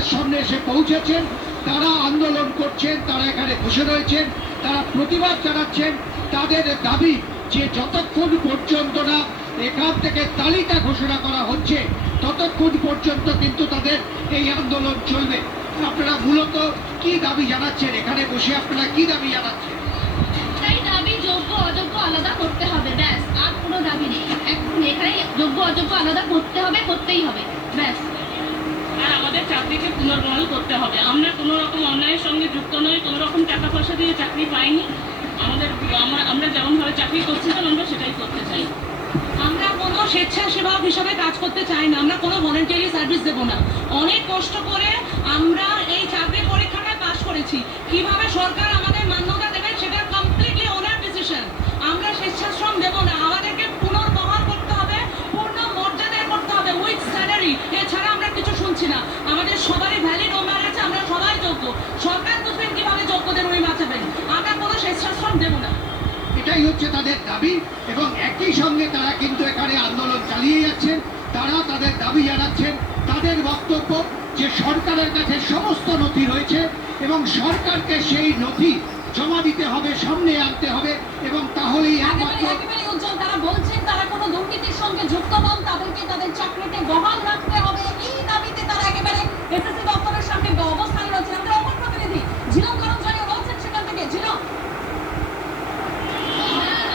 আপনাদের সামনে এসে পৌঁছেছেন, তারা আন্দোলন করছেন, তারা এখানে বসে রয়েছেন, তারা প্রতিবাদ জানাচ্ছেন। তাদের দাবি যে যতক্ষণ পর্যন্ত না এখান থেকে তালিকা ঘোষণা করা হচ্ছে ততক্ষণ পর্যন্ত কিন্তু তাদের এই আন্দোলন চলবে। আপনারা মূলত কি দাবি জানাচ্ছেন? এখানে বসে আপনারা কি দাবি জানাচ্ছেন? দাবি যোগ্য অযোগ্য আলাদা করতে হবে, ব্যাস, আর কোনো দাবি নেই। এখানে যোগ্য অযোগ্য আলাদা করতে হবে, করতেই হবে, ব্যাস। আর আমাদের চাকরিকে পুনর্বহাল করতে হবে। আমরা কোনো রকম অন্যায়ের সঙ্গে যুক্ত নই, কোনো রকম টাকা পয়সা দিয়ে চাকরি পাইনি। আমরা যেমনভাবে চাকরি করছিলাম আমরা সেটাই করতে চাই। আমরা কোনো স্বেচ্ছাসেবক হিসাবে কাজ করতে চাই না, আমরা কোনো ভলেন্টারি সার্ভিস দেবো না। অনেক কষ্ট করে আমরা এই চাকরি পরীক্ষাটা পাশ করেছি। কিভাবে সরকার আমাদের মান্যতা দেবে সেটা কমপ্লিটলি ওনার ডিসিশন। আমরা স্বেচ্ছাশ্রম দেবো না, আমাদেরকে পুনর্বহাল করতে হবে, পূর্ণ মর্যাদায় করতে হবে উইথ স্যালারি। এছাড়া আমরা কিছু শুনছি না। আমাদের সবারই ভ্যালিড ওমার আছে, আমরা সবাই যোগ্য। সরকার বুঝবেন কিভাবে যোগ্যদের উনি বাঁচাবেন। আমরা কোনো স্বেচ্ছাশ্রম দেবো না। এটাই হচ্ছে তাদের দাবি এবং একই সঙ্গে তারা কিন্তু এখানে আন্দোলন চালিয়ে যাচ্ছেন। তারা তাদের দাবি জানাচ্ছেন। তাদের বক্তব্য যে সরকারের কাছে সমস্ত নথি রয়েছে এবং সরকারকে সেই নথি জমা দিতে হবে, সামনে আনতে হবে এবং তাহলেই একমাত্র। তারা বলছেন তারা কোনো দুর্নীতির সঙ্গে যুক্ত নন, তাদেরকে তাদের চাকরিতে বহাল রাখতে